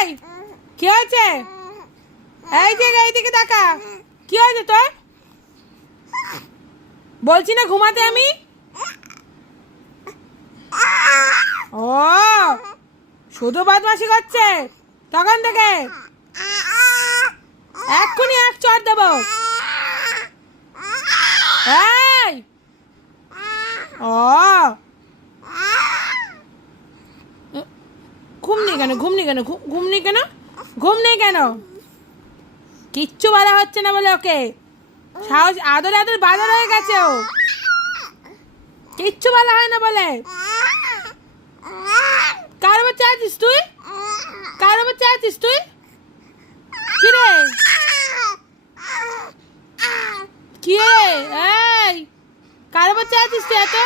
এই কি হয়েছে? এইদিকে তাকা। কি হয়েছে তোর? বলছি না ঘুমাতে আমি। ও শুধু বদমাশি করছে তখন থেকে। এক্ষুনি এক চড় দেবো। এই ও ঘুম নেই কেন? ঘুম নেই কেন? কিচ্ছু বলা হচ্ছে না বলে ওকে। সাহস আদর বাজার হয়ে গেছে ও। কিচ্ছু বলা হয় না বলে। কার বাচ্চা আছিস তুই? কি রে? কি রে? এই কার বাচ্চা আছিস তুই এত?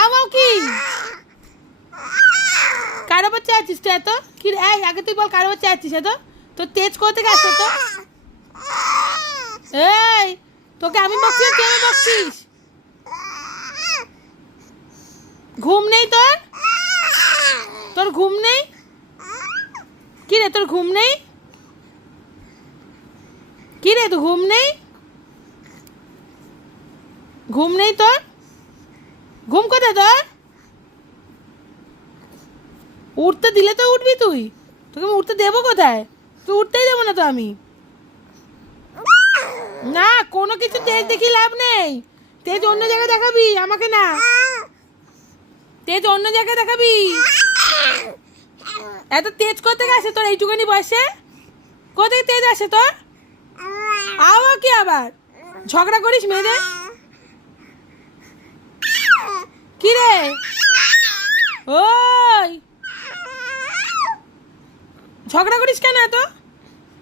আমাও কি? কার বাচ্চা আছিস তুই এত? কি রে? এই আগে তুই বল কার বাচ্চা আছিস এত? তোর তেজ কোথা থেকে আসছে তো? এই তোকে আমি বকছি, তুই আমি বকছিস? ঘুম নেই তোর? ঘুম নেই? কি রে তোর ঘুম নেই? কি রে তোর ঘুম নেই? ঘুম নেই তোর? ঘুম কোথায় তোর? উঠতে দিলে তো উঠবি তুই। তোকে আমি উঠতে দেবো কোথায়? তুই উঠতেই দেবো না তো আমি। না কোনো কিছু তেজ দেখি লাভ নেই। তেজ অন্য জায়গায় দেখাবি, আমাকে না। তেজ অন্য জায়গায় দেখাবি। এত তেজ কোথেকে আসে তোর এইটুখানি বয়সে? কোথেকে তেজ আসে তোর? আবার কি আবার ঝগড়া করিস মেয়েদের? কি রে? ওই ঝগড়া করিস কেন এত?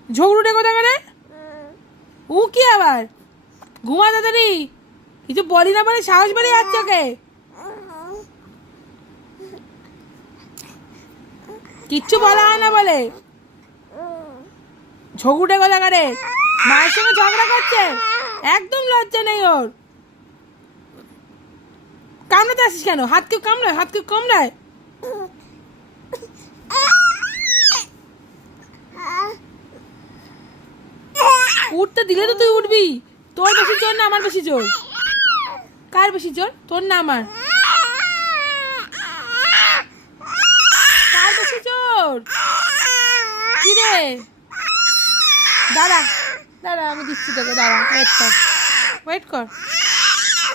ঝগড়ুটে কোথা করে? ও কি আবার? ঘুমা তাড়াতাড়ি। কিছু বলি না বলে সাহস বেড়ে যাচ্ছে ওকে। কিচ্ছু বলা হয় না বলে ঝগড়ুটে কোথা করে? মায়ের সঙ্গে ঝগড়া করছে, একদম লজ্জা নেই ওর। কামড়াতে আসিস কেন? হাত কেউ কামড়ায়? উঠতে দিলে তো তুই উঠবি। তোর বেশি জোর না আমার বেশি জোর? কার বেশি জোর, তোর না আমার? কার বেশি জোর? কি রে? দাঁড়া আমি দিচ্ছি তোকে, দাঁড়া, ওয়েট কর।